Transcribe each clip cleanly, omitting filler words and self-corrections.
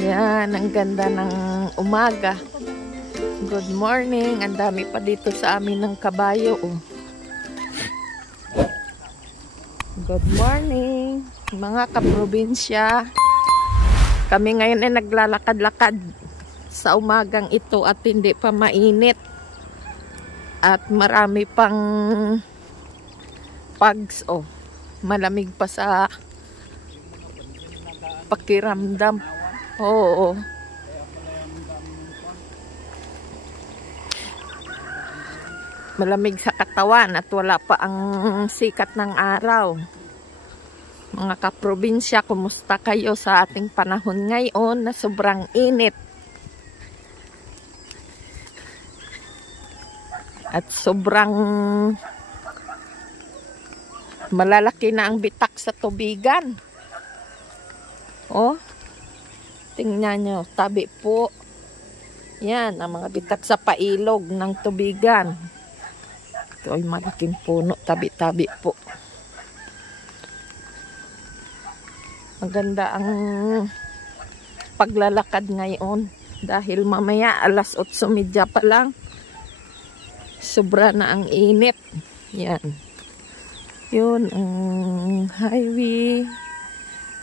Yan, ang ganda ng umaga. Good morning. Ang dami pa dito sa amin ng kabayo. Oh. Good morning, mga kaprobinsya. Kami ngayon ay naglalakad-lakad sa umagang ito at hindi pa mainit. At marami pang pugs. Oh. Malamig pa sa pakiramdam. Oo. Malamig sa katawan at wala pa ang sikat ng araw. Mga kaprobinsya, kumusta kayo sa ating panahon ngayon na sobrang init? At sobrang malalaki na ang bitak sa tubigan. Oh. Tingnan nyo, tabi po. Yan, ang mga bitak sa pailog ng tubigan. Ito ay malaking puno, tabi-tabi po. Maganda ang paglalakad ngayon. Dahil mamaya, alas 8:30 pa lang. Sobra na ang init. Yan. Yun, ang highway.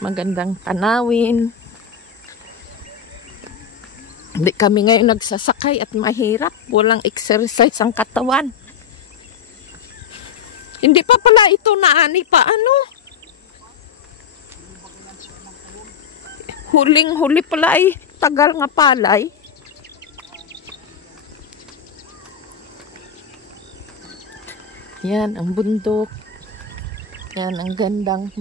Magandang tanawin. Hindi kami ngayon nagsasakay at mahirap. Walang exercise ang katawan. Hindi pa pala ito naani pa ano. Huling-huli pala ay tagal nga palay. Yan ang bundok. Yan ang gandang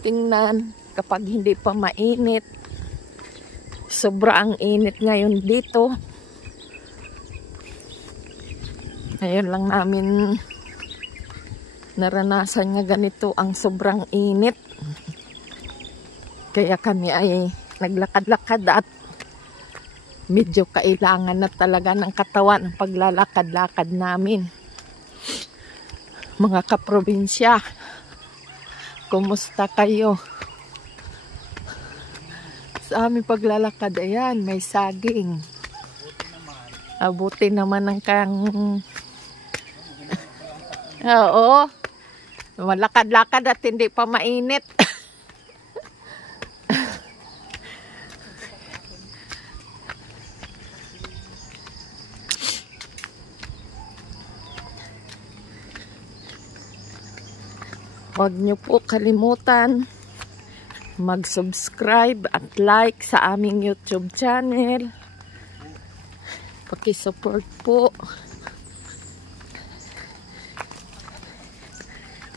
tingnan kapag hindi pa mainit. Sobra ang init ngayon dito. Ngayon lang namin naranasan nga ganito ang sobrang init. Kaya kami ay naglakad-lakad at medyo kailangan na talaga ng katawan ang paglalakad-lakad namin. Mga kaprobinsya, kumusta kayo? Sa aming paglalakad, ayan, may saging. Abuti naman ang kang... Oo. Malakad-lakad at hindi pa mainit. Huwag niyo po kalimutan mag-subscribe at like sa aming YouTube channel. Paki-support po.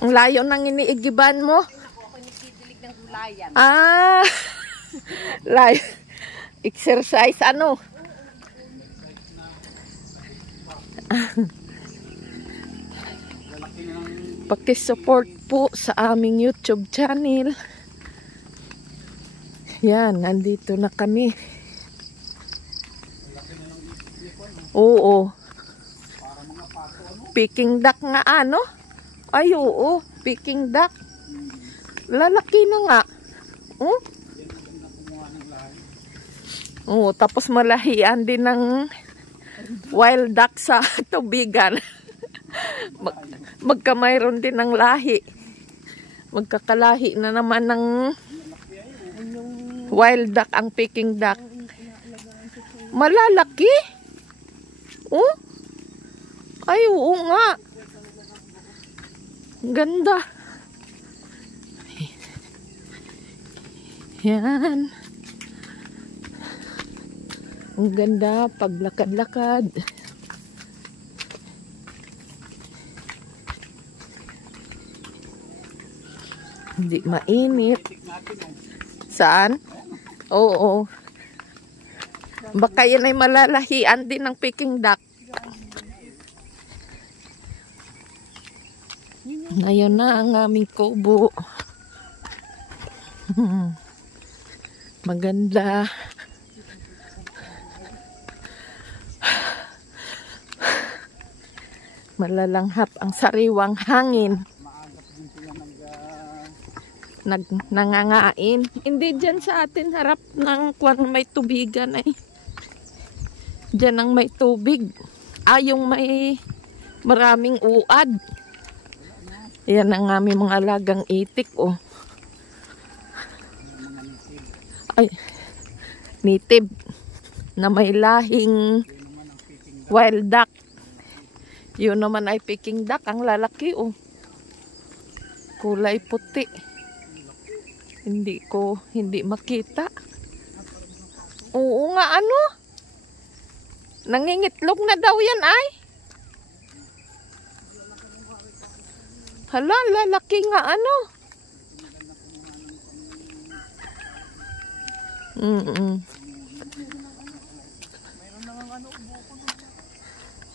Ang layo nang iniigiban mo. Ah, layo. Exercise ano? Paki-support po sa aming YouTube channel. Yan, nandito na kami. Oo. Peking duck nga ano? Ay, oo. Peking duck. Lalaki na nga. Oo, tapos malahian din ng wild duck sa tubigan. Magkamayroon din ng lahi. Magkakalahi na naman ng wild duck ang Peking duck. Malalaki? Oh? Ay, oo nga. Ganda. Yan. Ang ganda paglakad-lakad. Hindi mainit. Saan? Oo. Baka yan ay malalahian din ng Peking duck. Ngayon na ang aming kubo. Maganda. Malalanghap ang sariwang hangin. nangangain. Hindi dyan sa atin harap ng kwan may tubigan ay. Dyan ang may tubig. Yung may maraming uad. Yan ang aming mga alagang itik, oh. Ay, native na may lahing wild duck. Yun naman ay Peking duck, ang lalaki, oh. Kulay puti. Hindi makita. Oo nga, ano? Nangingitlog na daw yan ay. Hala, lalaki nga ano.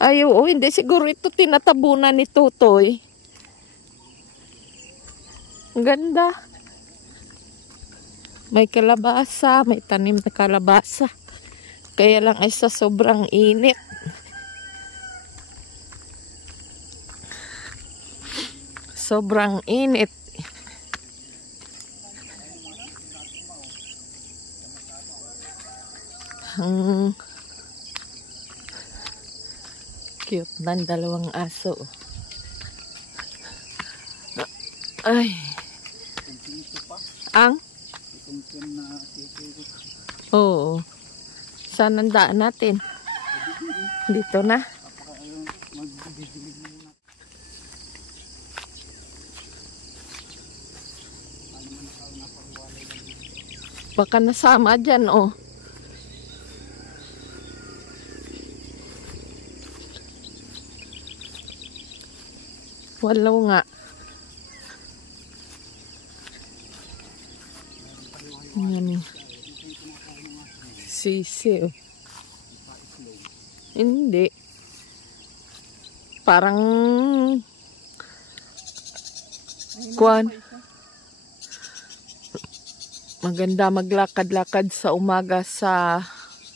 Ay, oo, hindi siguro ito tinatabunan ni Tutoy. Ang ganda. May kalabasa, may tanim na kalabasa. Kaya lang ay sa sobrang init. Sobrang init. Cute ng dalawang aso. Ay. Ang? Oo. Saan ang daan natin? Dito na. Baka nasama dyan, oh. Walaw nga. Yan. Sisiw. Hindi. Parang kuwan. Maganda maglakad-lakad sa umaga sa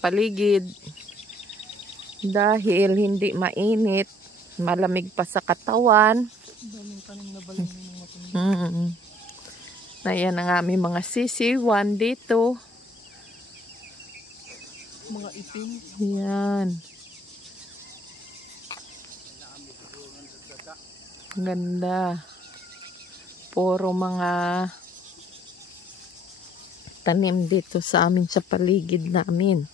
paligid. Dahil hindi mainit. Malamig pa sa katawan. Na yan ang aming mga sisiwan dito. Mga itim. Yan. Ganda. Puro mga tanim dito sa amin sa paligid namin.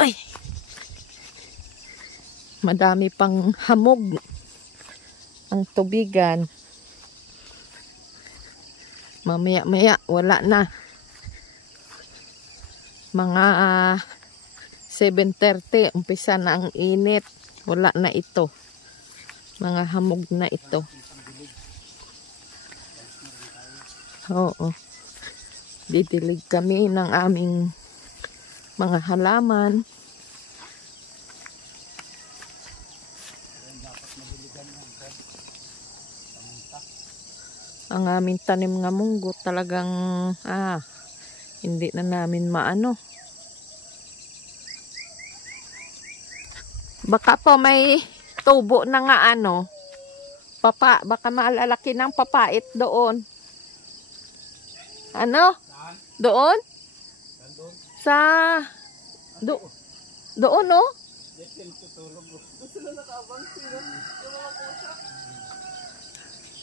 Ay! Madami pang hamog ang tubigan. Mamaya-maya wala na. Mga 7:30 umpisa na ang init. Wala na ito. Mga hamog na ito. Oo. Didilig kami ng aming mga halaman. Ang aming tanim nga munggo talagang hindi na namin maano. Baka po may tubo na nga ano. Baka maalalaki ng papait doon. Ano? Doon? Sa doon, no?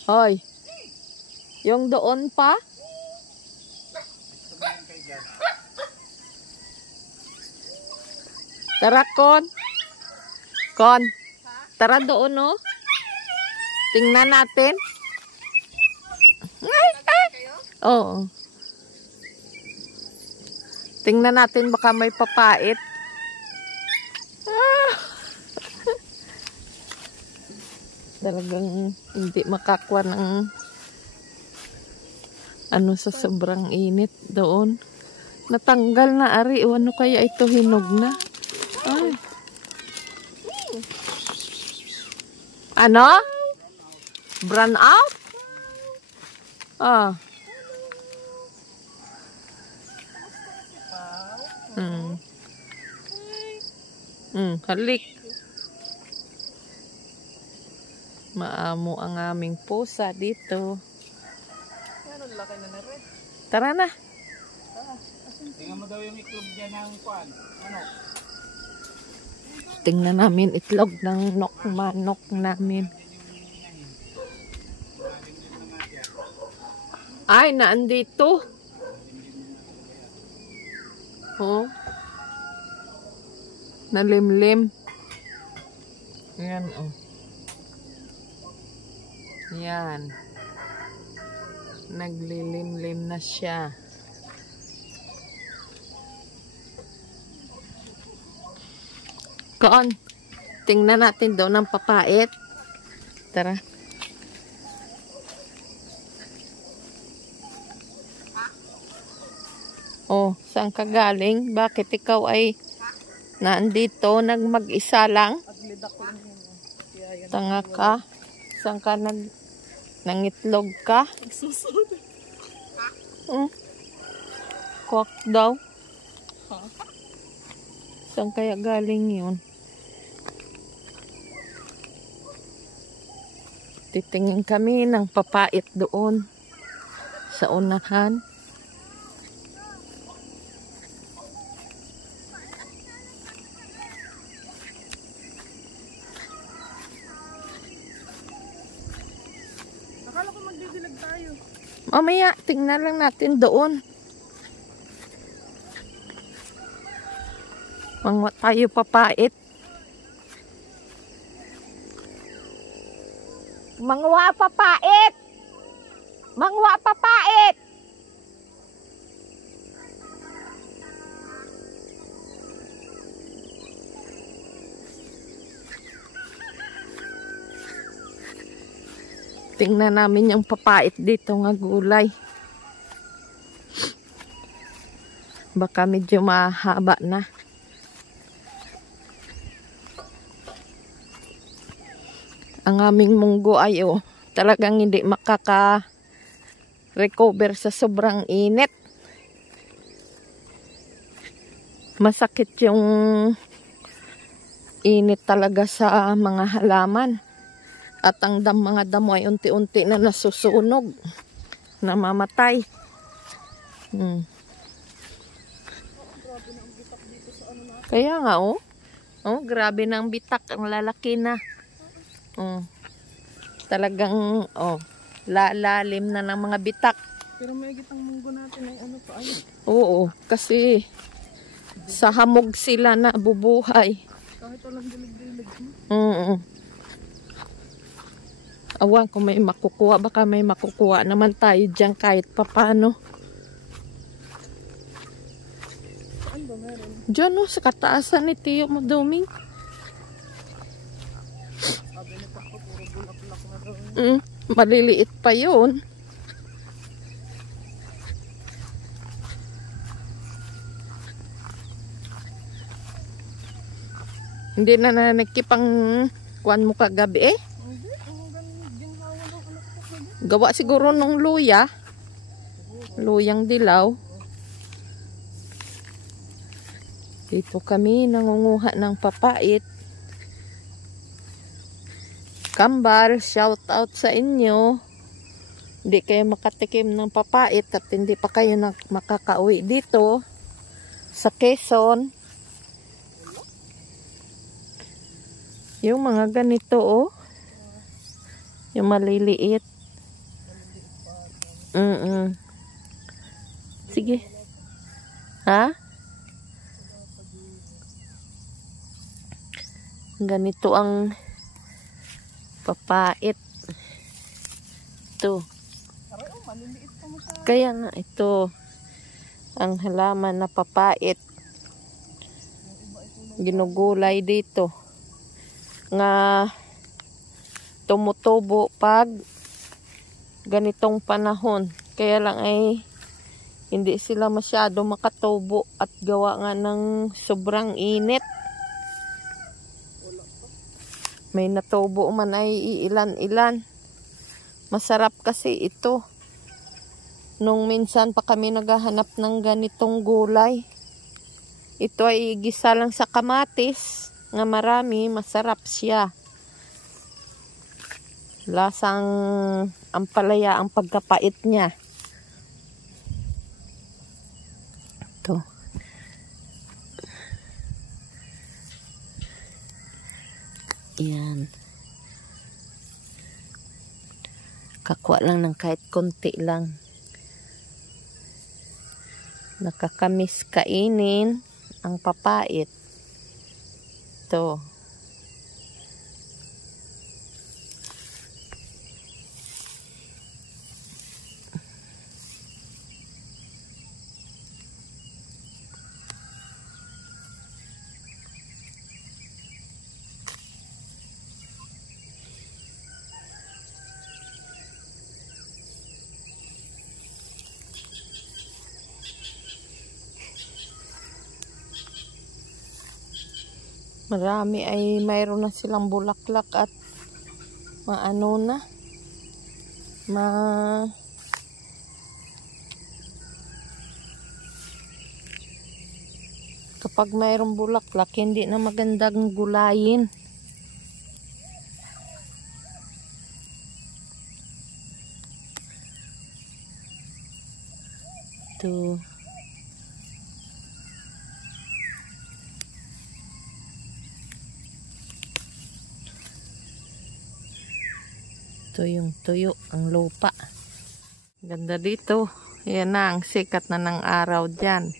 Hoy. Yung doon pa? Tara, Kon. Kon. Tara doon, no? Tingnan natin. Oo. Tingnan natin baka may papait. Talagang hindi makakuha ng ano sa sobrang init doon. Natanggal na ari. O ano kaya ito, hinog na? Ay. Ano? Brown out? Halik. Maamo ang aming pusa dito. Ano laki na rin. Tara na. Tingnan mo daw yung itlog dyan ng kwan. Ano? Tingnan namin itlog ng manok namin. Ay, naandito. Oh. Nalimlim. Yan, oh. Yan. Naglilimlim na siya. Koon, tingnan natin daw ng papait. Tara. Oh, saan ka galing? Bakit ikaw ay naandito, mag-isa lang? Tanga ka? Saan ka nangitlog ka? Kwak daw. Saan kaya galing yun? Titingin kami ng papait doon sa unahan. Akala ko magdidilag tayo. Mamaya, tingnan lang natin doon. Mangwa tayo papait. Mangwa papait! Mangwa papait! Tingnan namin yung papait dito nga gulay. Baka medyo mahaba na. Ang aming munggo ay talagang hindi makaka-recover sa sobrang init. Masakit yung init talaga sa mga halaman. At ang mga damo ay unti-unti na nasusunog, namamatay. Kaya nga grabe na ang bitak, ang lalaki na. Talagang lalalim na ng mga bitak. Pero may gitang munggo natin ay ano pa ay. Oo, kasi sa hamog sila na bubuhay. Kahit walang dilig-dilig. Awan kung may makukuha, baka may makukuha naman tayo dyan kahit papano. Saan ba meron? Diyan sa kataasan ni Tiyo mo, Doming. Sabi ni Papa, puro bulak-bulak na doon. Maliliit pa yun. Hindi na nanakipang kuwan mo kagabi eh. Hindi, ginhawa ng anak ko na. Gawa siguro nung luya. Luyang dilaw. Dito kami nangunguha ng papait. Kambal, shout out sa inyo. Hindi kayo makatikim ng papait at hindi pa kayo makakauwi dito sa Quezon. Yung mga ganito yung maliliit. Sige. Ha? Ganito ang papait. Ito. Maliliit pa masyado. Kaya nga ito ang halaman na papait. Ginugulay dito. Nga tumutubo pag ganitong panahon. Kaya lang ay hindi sila masyado makatubo at gawa nga ng sobrang init. May natubo man ay iilan-ilan. Masarap kasi ito. Nung minsan pa kami naghahanap ng ganitong gulay. Ito ay gisa lang sa kamatis. Nga marami, masarap siya. Lasang ampalaya ang pagkapait niya. Yan. Kakuha lang ng kahit konti lang. Nakakamis kainin ang papait. Ito. Marami ay mayroon na silang bulaklak at maano na. Kapag mayroong bulaklak, hindi na magandang gulayin. Ito. Ito yung tuyo, ang lupa. Ganda dito. Yan na, ang sikat na ng araw dyan.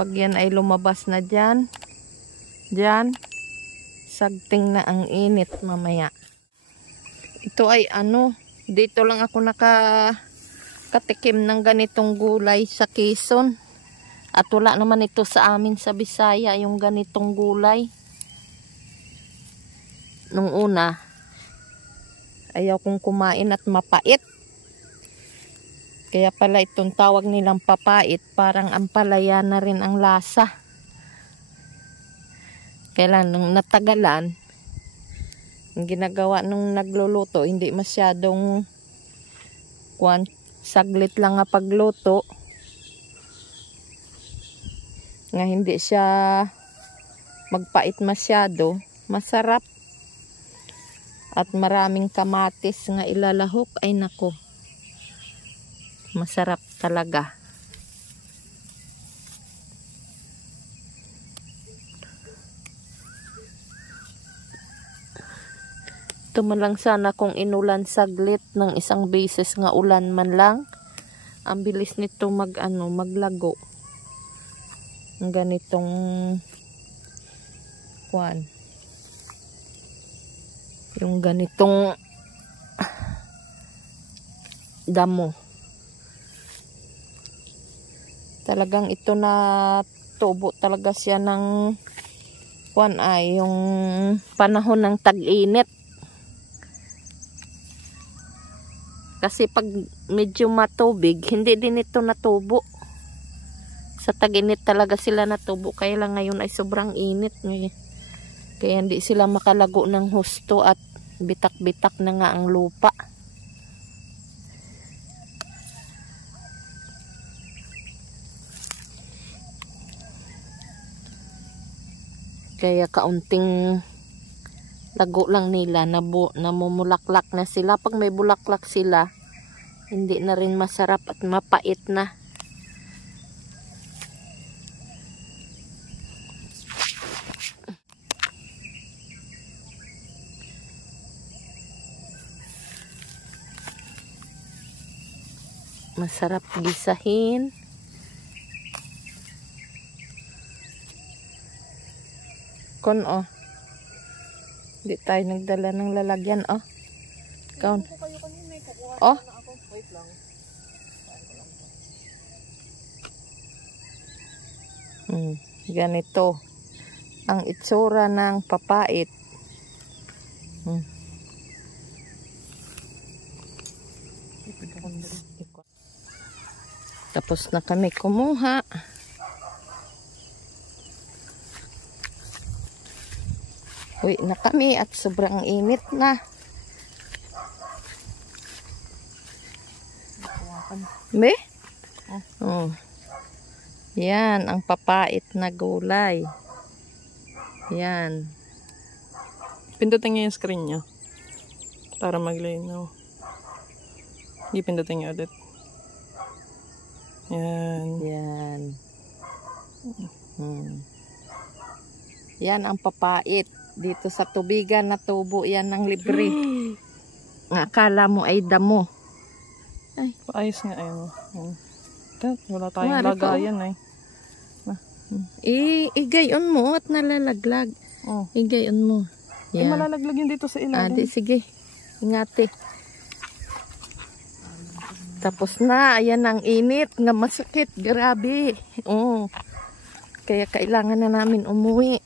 Pag yan ay lumabas na dyan, sagting na ang init mamaya. Ito ay dito lang ako nakatikim ng ganitong gulay sa Quezon. At wala naman ito sa amin sa Bisaya, yung ganitong gulay. Nung una, ayaw kong kumain at mapait. Kaya pala itong tawag nilang papait, parang ampalaya na rin ang lasa. Kaya lang, nung natagalan, ang ginagawa nung nagluluto, hindi masyadong saglit lang nga pagluto. Nga hindi siya magpait masyado, masarap. At maraming kamatis nga ilalahok, ay nako. Masarap talaga. Ito man lang sana kung inulan saglit ng isang beses nga ulan man lang. Ang bilis nito maglago. Ang ganitong yung ganitong damo. Talagang ito na tubo talaga siya ng yung panahon ng tag-init. Kasi pag medyo matubig, hindi din ito natubo. Sa tag-init talaga sila natubo. Kaya lang ngayon ay sobrang init. Kaya hindi sila makalago ng husto at bitak-bitak na nga ang lupa. Kaya kaunting lago lang nila, namumulaklak na sila. Pag may bulaklak sila, hindi na rin masarap at mapait na. Masarap gisahin. Hindi tayo nagdala ng lalagyan, Kaun. Wait lang. Ganito ang itsura ng papait. Tapos na kami kumuha. Uwi na kami at sobrang init na. Be? Yan, ang papait na gulay. Yan. Pindutin niyo yung screen niyo. Para maglinaw. Pindutin niyo ulit. Yan. Yan. Yan ang papait. Dito sa tubigan na tubo yan ng libre. Akala mo ay damo. Paayos nga ayun. Wala tayong Wala pa, lagayan eh. Igayon mo at nalalaglag. Oh. Igayon mo. Ay, Yan. malalaglag yun dito sa Di ilalim. sige. Ingati. Tapos na. Ayan ang init. Nga masakit. Grabe. Oh. Kaya kailangan na namin umuwi.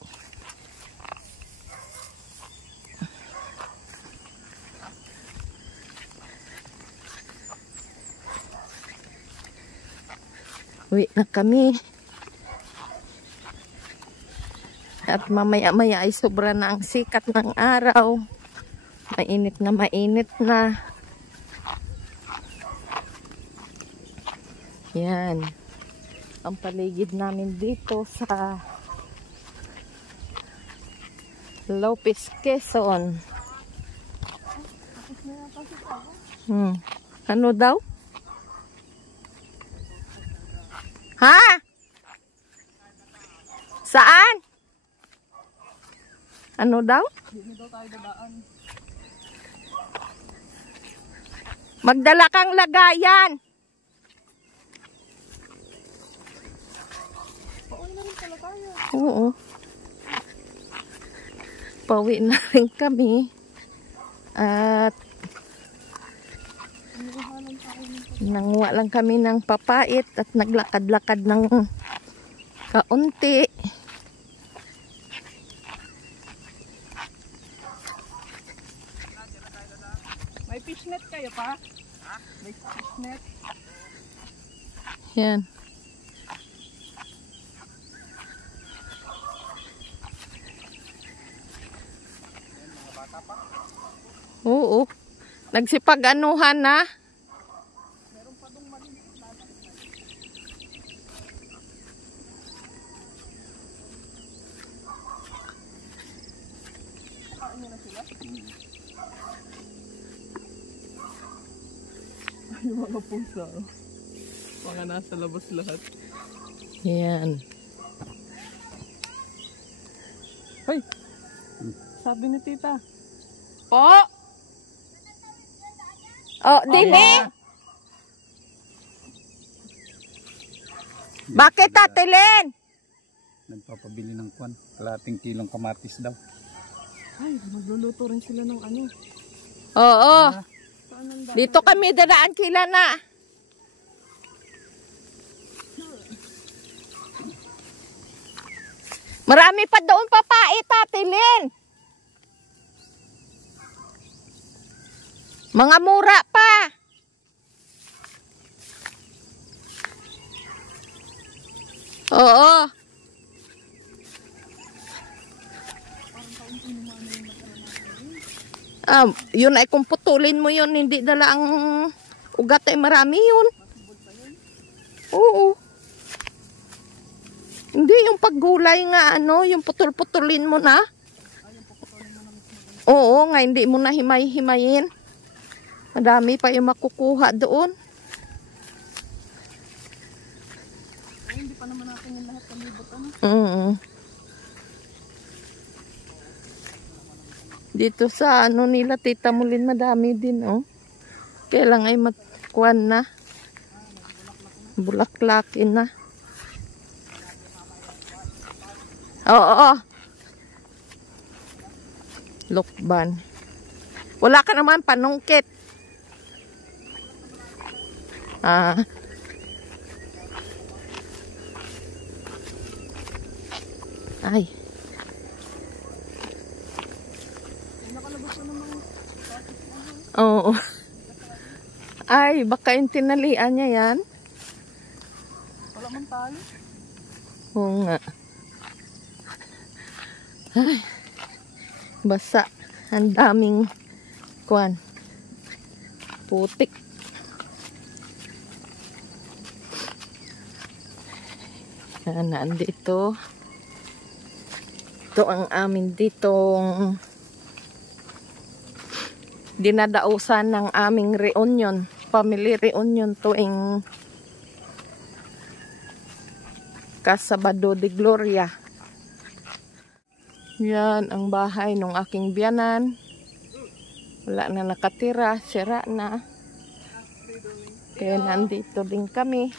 Uwi na kami. At mamaya-maya ay sobra na ang sikat ng araw. Mainit na mainit na. Yan. Ang paligid namin dito sa Lopez, Quezon. Ano daw? Ha? Saan? Ano daw? Magdala kang lagayan. Oo. Pauwi na rin kami. At nanguha lang kami ng papait at naglakad-lakad ng kaunti. May fishnet kayo pa? May fishnet? Yan. Oo. Nagsipag-anuhan na. Yung mga pusa. Mga nasa labas lahat. Yan. Hoy! Sabi ni tita. Po! Oh, Dini! Bakit, Ate Len? Nagpapabili ng kwan. Kalating kilong kamatis daw. Ay, magluluto rin sila ng ano. Oo. Saan ang Dito kami daraan kila na. Marami pa doon papait, Ate Len. Mga mura pa. Oo. Yun ay kung putulin mo yun, hindi dala ang ugat ay marami yun. Oo. Hindi yung paggulay nga ano, yung putol-putulin mo na. Oo, nga hindi mo na himay-himayin. Madami pa yung makukuha doon. Ay, hindi pa naman natin yung lahat palibot ano. Dito sa ano nila, Tita Mulin, madami din, oh. Kailang ay matkuhan na. Bulaklakin na. Oo. Lukban. Wala ka naman panungkit. Ay. Oo. Ay, baka yung tinalian niya yan. Wala man tali. Oo nga. Ay, basa. Ang daming kuwan. Putik. Yan, nandito. Ito ang amin ditong dinadausan ng aming reunion. Family reunion tuwing Kasabado de Gloria. Yan ang bahay ng aking biyanan. Wala na nakatira, sira na. Kaya nandito din kami.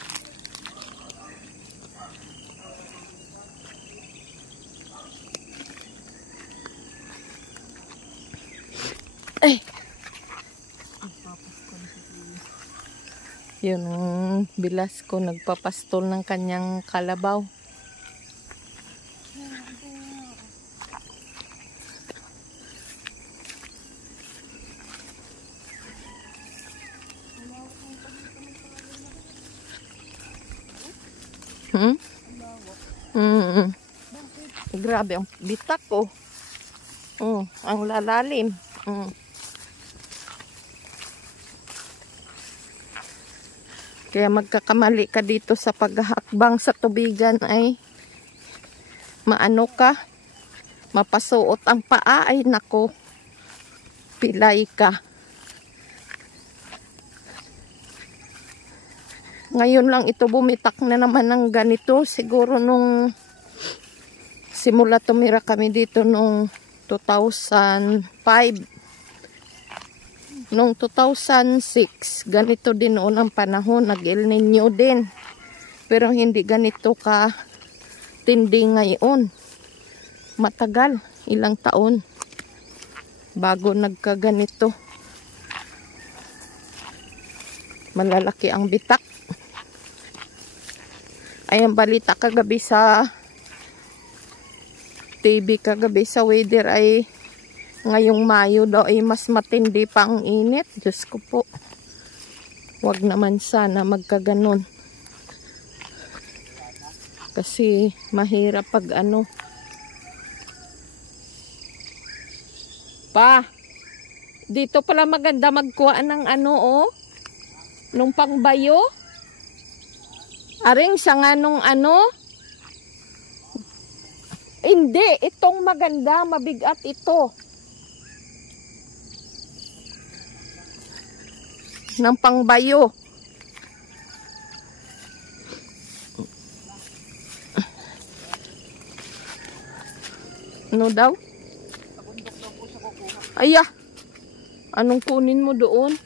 Ay! Yun ang bilas ko nagpapastol ng kanyang kalabaw. Grabe ang bitak ko. Ang lalalim. Kaya magkakamali ka dito sa paghahakbang sa tubigan ay maano ka, mapasuot ang paa ay nako, pilay ka. Ngayon lang ito bumitak na naman ng ganito. Siguro nung simula tumira kami dito nung 2005. Nung 2006, ganito din noon ang panahon. Nag-El Nino din. Pero hindi ganito ka tindi ngayon. Matagal. Ilang taon bago nagkaganito. Malalaki ang bitak. Ayan, balita kagabi sa TV kagabi sa weather ay ngayong Mayo daw ay mas matindi pa ang init. Diyos ko po. Wag naman sana magkaganon. Kasi mahirap pag ano. Pa, dito pala maganda magkuha ng ano oh. Nung pangbayo. Aring sa nga nung ano. Hindi, itong maganda, mabigat ito. Ng pangbayo. Ano daw? Aya. Anong kunin mo doon?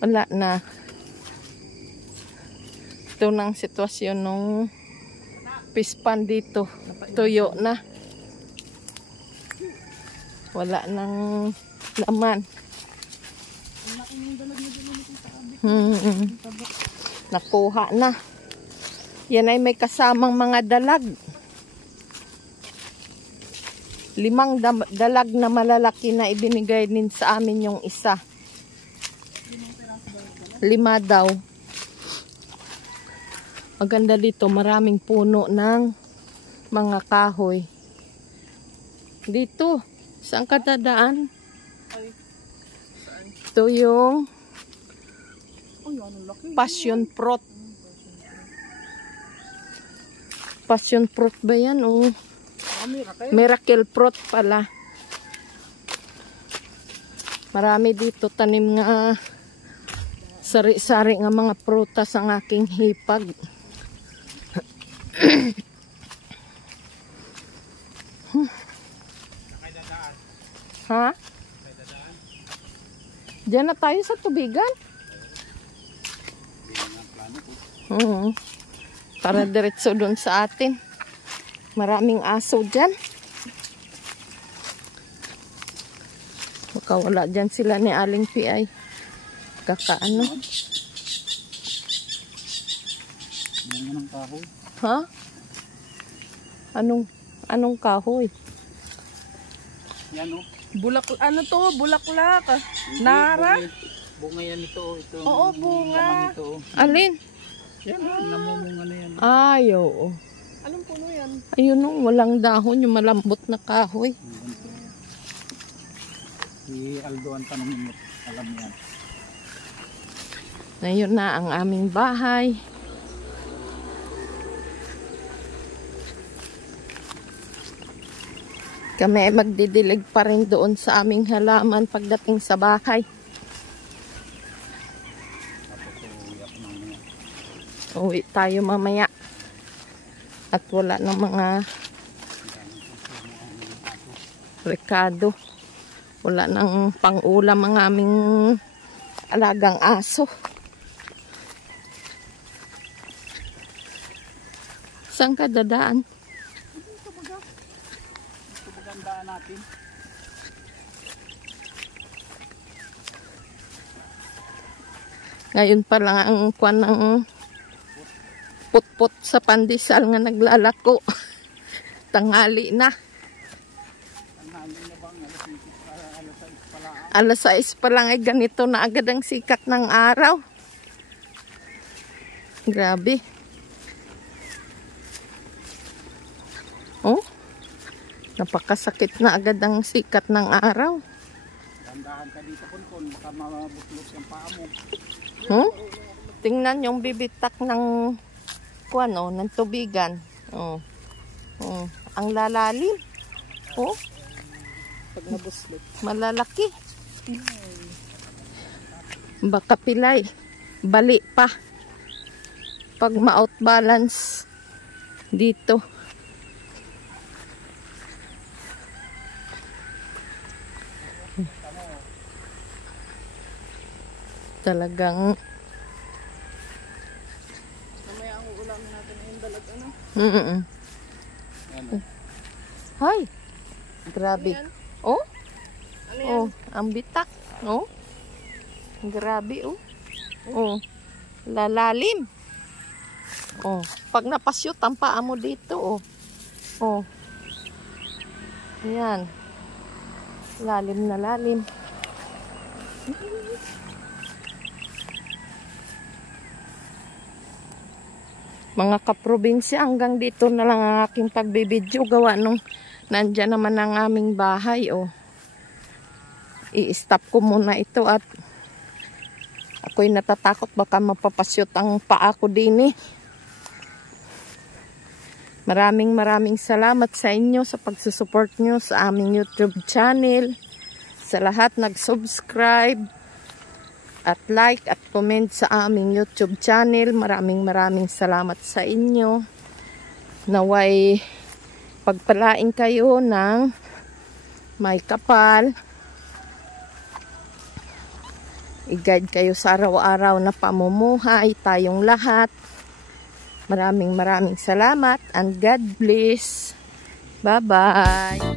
Wala na. Ito ng sitwasyon nung pispan dito. Tuyo na. Wala nang laman. Nakuha na. Yan ay may kasamang mga dalag. 5 dalag na malalaki na ibinigay din sa amin yung isa. 5 daw. Maganda dito, maraming puno ng mga kahoy. Dito, saan ka dadaan? Ito yung passion fruit. Passion fruit ba yan? Oh. Miracle fruit pala. Marami dito tanim nga sari-sari nga mga prutas ang aking hipag. Ha? Diyan na tayo sa tubigan. Para diretso doon sa atin. Maraming aso dyan. Baka wala dyan sila ni Aling PI. Kakaano? Ng kahoy. Ha? Anong kahoy? Yan o. Ano to? Bulaklak. Nara? Bunga yan ito. Ito. Oo, bunga. Ito. Alin? Yan o. Namumunga na yan. Ay, oo. Anong puno yan? Ayun o, walang dahon. Yung malambot na kahoy. Si Aldo ang tanongin mo. Alam yan. Ngayon na ang aming bahay. Kami ay magdidilig pa rin doon sa aming halaman pagdating sa bahay. Uwi tayo mamaya. At wala ng mga Rekado. Wala nang pang-ulam ang aming alagang aso. Saan ka dadaan? Ito magandaan natin. Ngayon pa lang ang kwan ng put-put sa pandesal nga naglalako. Tanghali na. Tanghali na bang alas 6 pala? Alas 6 pa lang ay ganito na agad ang sikat ng araw. Grabe. Oh, napakasakit na agad ang sikat ng araw. Dandahan ka dito kun baka mabuslot yung paa mo. Tingnan yung bibitak ng kuwan, oh, ng tubigan. Oh. Oh, ang lalalim. Oh, Pag nabuslot. malalaki. Baka pilay. Bali pa. Pag ma-outbalance dito. Talagang Mamaya ang uulamin natin yung dalag, ano? Hay. Grabe. Oh? Ano yan? Oh, ang bitak. Oh. Grabe, oh. Oh. Lalalim. Oh, pag napasyot ang paa mo dito, oh. Oh. Ayan. Lalim na lalim. Mga kaprobinsya, hanggang dito na lang ang aking pagbibidyo. Gawa nung nandyan naman ang aming bahay, oh. I-stop ko muna ito at ako'y natatakot baka mapapasyot ang paa ko din eh. Maraming salamat sa inyo sa pagsusupport nyo sa aming YouTube channel. Sa lahat nag-subscribe at like at comment sa aming YouTube channel. Maraming salamat sa inyo. Naway pagpalain kayo ng may kapal. I-guide kayo sa araw-araw na pamumuhay tayong lahat. Maraming salamat and God bless. Bye-bye.